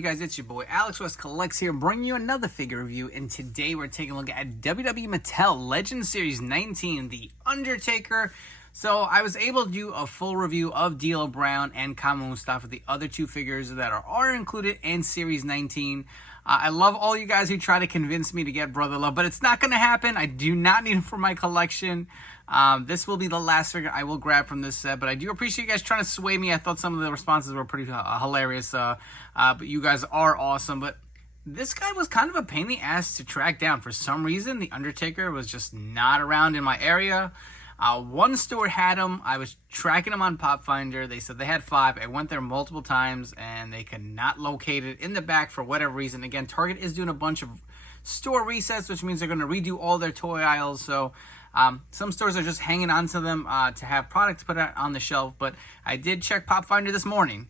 you guys? It's your boy Alex West Collects here, bringing you another figure review. And today we're taking a look at WWE Mattel Legends Series 19, The Undertaker. So I was able to do a full review of D'Lo Brown and Kama Mustafa, the other two figures that are included in Series 19. I love all you guys who try to convince me to get Brother Love, but it's not going to happen. I do not need him for my collection. This will be the last figure I will grab from this set, but I do appreciate you guys trying to sway me. I thought some of the responses were pretty hilarious, but you guys are awesome. But this guy was kind of a pain in the ass to track down. For some reason, The Undertaker was just not around in my area. One store had him. I was tracking him on Pop Finder. They said they had 5. I went there multiple times, and they could not locate it in the back for whatever reason. Again, Target is doing a bunch of store resets, which means they're going to redo all their toy aisles. So some stores are just hanging on to them to have products put out on the shelf. But I did check Pop Finder this morning,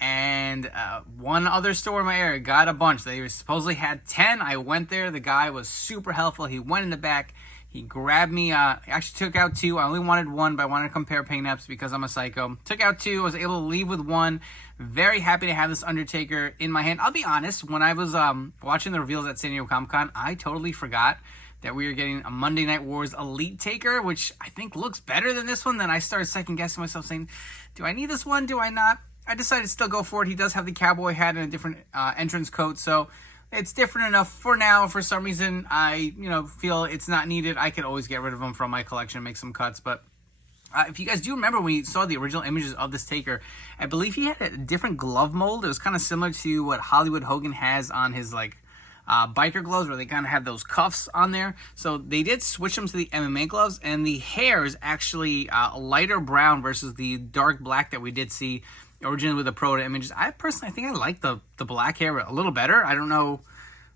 and one other store in my area got a bunch. They supposedly had 10. I went there. The guy was super helpful. He went in the back. He grabbed me, actually took out 2. I only wanted 1, but I wanted to compare paint apps because I'm a psycho. Took out 2, was able to leave with 1. Very happy to have this Undertaker in my hand. I'll be honest, when I was watching the reveals at San Diego Comic-Con, I totally forgot that we were getting a Monday Night Wars Elite Taker, which I think looks better than this one. Then I started second-guessing myself, saying, do I need this one? Do I not? I decided to still go for it. He does have the cowboy hat and a different entrance coat, so it's different enough for now. For some reason, I feel it's not needed. I could always get rid of them from my collection and make some cuts. But if you guys do remember when you saw the original images of this Taker, I believe he had a different glove mold. It was kind of similar to what Hollywood Hogan has on his biker gloves, where they kind of have those cuffs on there. So they did switch them to the MMA gloves, and the hair is actually a lighter brown versus the dark black that we did see originally with the proto images. I personally think I like the black hair a little better. I don't know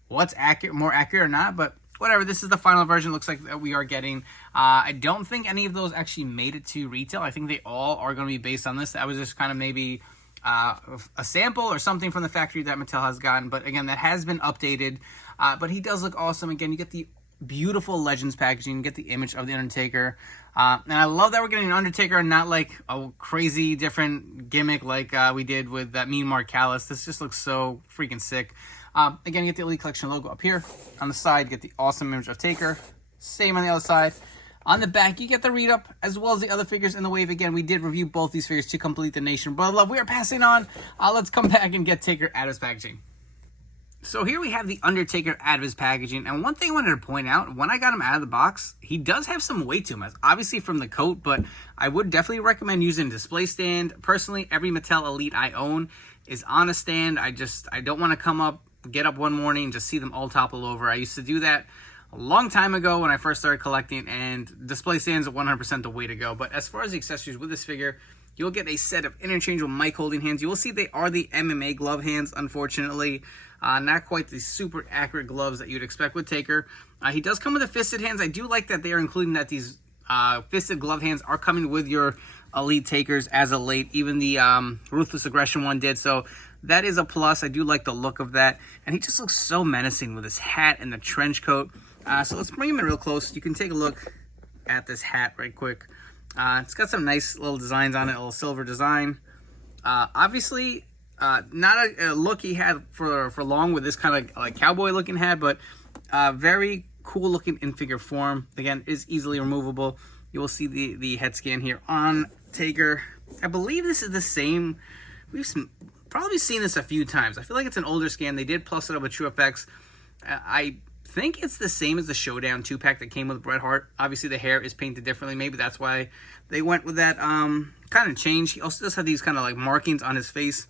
what's more accurate or not, but whatever. This is the final version. Looks like that we are getting. I don't think any of those actually made it to retail. I think they all are going to be based on this. That was just kind of maybe a sample or something from the factory that Mattel has gotten. But again, that has been updated. But he does look awesome. Again, you get the beautiful Legends packaging, you get the image of the Undertaker. And I love that we're getting an Undertaker and not like a crazy different gimmick like we did with that Mean Mark Callis. This just looks so freaking sick. Again, you get the Elite Collection logo up here. On the side, you get the awesome image of Taker. Same on the other side. On the back, you get the read-up, as well as the other figures in the wave. Again, we did review both these figures to complete the nation. Brother Love, we are passing on. Let's come back and get Taker out of his packaging. So here we have the Undertaker out of his packaging. And one thing I wanted to point out, when I got him out of the box, he does have some weight to him. Obviously from the coat, but I would definitely recommend using a display stand. Personally, every Mattel Elite I own is on a stand. I don't want to get up one morning and just see them all topple over. I used to do that a long time ago when I first started collecting, and display stands are 100% the way to go. But as far as the accessories with this figure, you'll get a set of interchangeable mic holding hands. You will see they are the MMA glove hands, unfortunately. Not quite the super accurate gloves that you'd expect with Taker. He does come with the fisted hands. I do like that they are including that these fisted glove hands are coming with your Elite Takers as of late. Even the Ruthless Aggression one did, so that is a plus. I do like the look of that. And he just looks so menacing with his hat and the trench coat. So let's bring him in real close. You can take a look at this hat right quick. It's got some nice little designs on it, a little silver design. Obviously, not a look he had for long with this kind of like cowboy looking hat, but very cool looking in figure form. Again, is easily removable. You will see the head scan here on Taker. I believe this is the same. We've probably seen this a few times. I feel like it's an older scan. They did plus it up with True Effects. I think it's the same as the Showdown 2-pack that came with Bret Hart. Obviously, the hair is painted differently. Maybe that's why they went with that kind of change. He also does have these kind of like markings on his face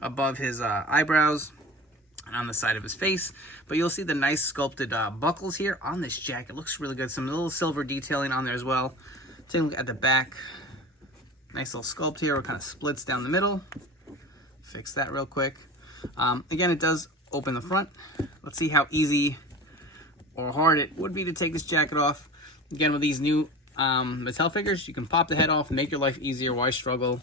above his eyebrows and on the side of his face. But you'll see the nice sculpted buckles here on this jacket. Looks really good. Some little silver detailing on there as well. Take a look at the back. Nice little sculpt here. It kind of splits down the middle. Fix that real quick. Again, it does open the front. Let's see how easy or hard it would be to take this jacket off. Again, with these new Mattel figures, you can pop the head off and make your life easier. Why struggle?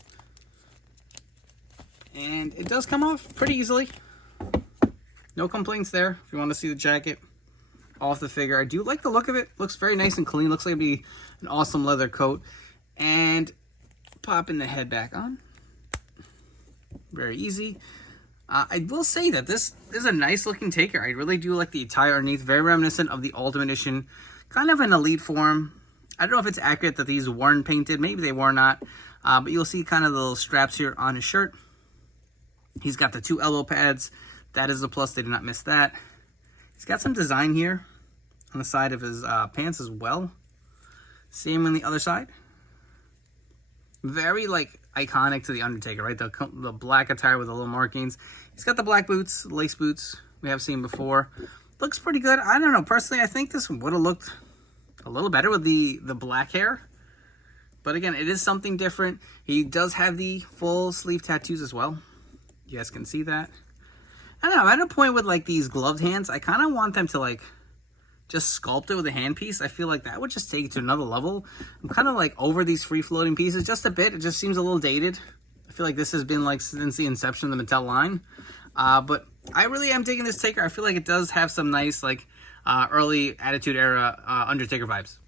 And it does come off pretty easily. No complaints there. If you want to see the jacket off the figure, I do like the look of it. Looks very nice and clean. Looks like it'd be an awesome leather coat. And popping the head back on. Very easy. I will say that this is a nice looking Taker. I really do like the attire underneath, very reminiscent of the Ultimate Edition, kind of an elite form. I don't know if it's accurate that these weren't painted, maybe they were not, but you'll see kind of the little straps here on his shirt. He's got the 2 elbow pads. That is a plus, they did not miss that. He's got some design here on the side of his pants as well. Same on the other side. Very, like, iconic to the Undertaker, right? The black attire with the little markings. He's got the black boots, lace boots we have seen before. Looks pretty good. I don't know. Personally, I think this would have looked a little better with the black hair. But again, it is something different. He does have the full sleeve tattoos as well. You guys can see that. I don't know. I'm at a point with, like, these gloved hands. I kind of want them to, like, just sculpt it with a handpiece. I feel like that would just take it to another level. I'm kind of like over these free-floating pieces just a bit. It just seems a little dated. I feel like this has been like since the inception of the Mattel line. But I really am digging this Taker. I feel like it does have some nice like early Attitude Era Undertaker vibes.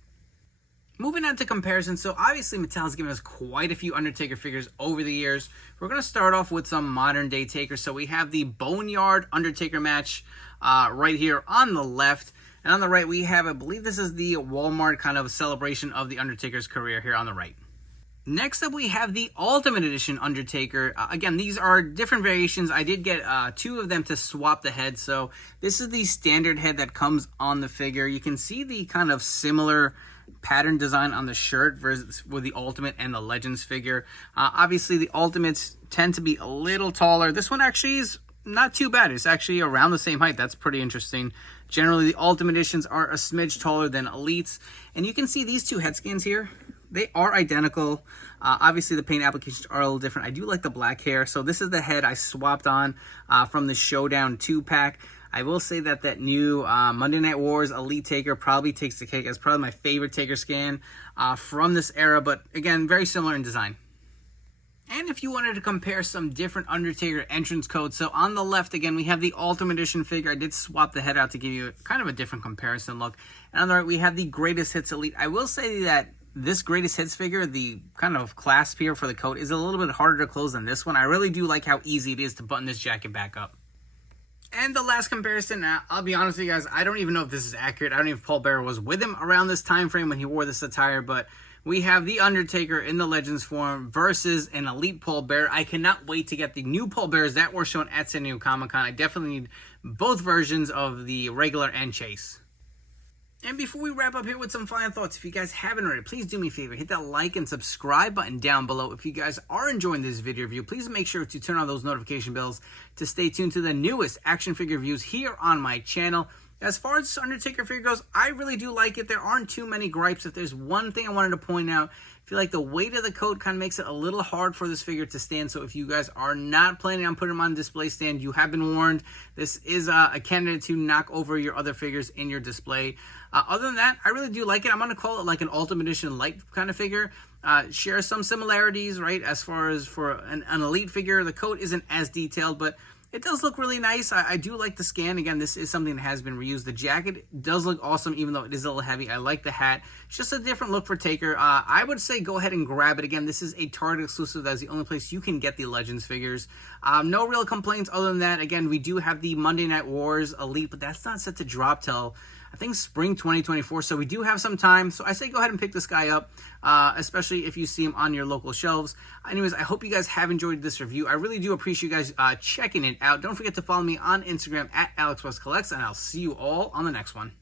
Moving on to comparisons, so obviously Mattel has given us quite a few Undertaker figures over the years. We're going to start off with some modern day Takers. So we have the Boneyard Undertaker match right here on the left. And on the right, we have, I believe this is the Walmart kind of celebration of the Undertaker's career here on the right. Next up, we have the Ultimate Edition Undertaker. Again, these are different variations. I did get 2 of them to swap the head. So this is the standard head that comes on the figure. You can see the kind of similar pattern design on the shirt versus with the Ultimate and the Legends figure. Obviously, the Ultimates tend to be a little taller. This one actually is not too bad. It's actually around the same height. That's pretty interesting. Generally, the Ultimate Editions are a smidge taller than Elites. And you can see these 2 head scans here. They are identical. Obviously, the paint applications are a little different. I do like the black hair. So this is the head I swapped on from the Showdown 2-pack. I will say that that new Monday Night Wars Elite Taker probably takes the cake. As probably my favorite Taker scan from this era. But again, very similar in design. And if you wanted to compare some different Undertaker entrance codes, so on the left, again, we have the Ultimate Edition figure. I did swap the head out to give you kind of a different comparison look. And on the right, we have the Greatest Hits Elite. I will say that this Greatest Hits figure, the kind of clasp here for the coat, is a little bit harder to close than this one. I really do like how easy it is to button this jacket back up. And the last comparison, I'll be honest with you guys, I don't even know if this is accurate. I don't even know if Paul Bearer was with him around this time frame when he wore this attire, but we have the Undertaker in the Legends form versus an Elite Paul Bearer. I cannot wait to get the new Paul Bearers that were shown at San Diego Comic-Con. I definitely need both versions of the regular and Chase. And before we wrap up here with some final thoughts, if you guys haven't already, please do me a favor. Hit that like and subscribe button down below. If you guys are enjoying this video review, please make sure to turn on those notification bells to stay tuned to the newest action figure reviews here on my channel. As far as this Undertaker figure goes, I really do like it. There aren't too many gripes. If there's one thing I wanted to point out, I feel like the weight of the coat kind of makes it a little hard for this figure to stand. So if you guys are not planning on putting him on display stand, you have been warned. This is a candidate to knock over your other figures in your display. Other than that, I really do like it. I'm going to call it like an Ultimate Edition light kind of figure. Share some similarities, right? As far as for an Elite figure, the coat isn't as detailed, but it does look really nice. I do like the scan. Again, this is something that has been reused. The jacket does look awesome, even though it is a little heavy. I like the hat. It's just a different look for Taker. I would say go ahead and grab it. Again, this is a Target exclusive. That's the only place you can get the Legends figures. No real complaints other than that. Again, we do have the Monday Night Wars Elite, but that's not set to drop till I think spring 2024, so we do have some time. So I say go ahead and pick this guy up, especially if you see him on your local shelves. Anyways, I hope you guys have enjoyed this review. I really do appreciate you guys checking it out. Don't forget to follow me on Instagram at AlexWestCollects, and I'll see you all on the next one.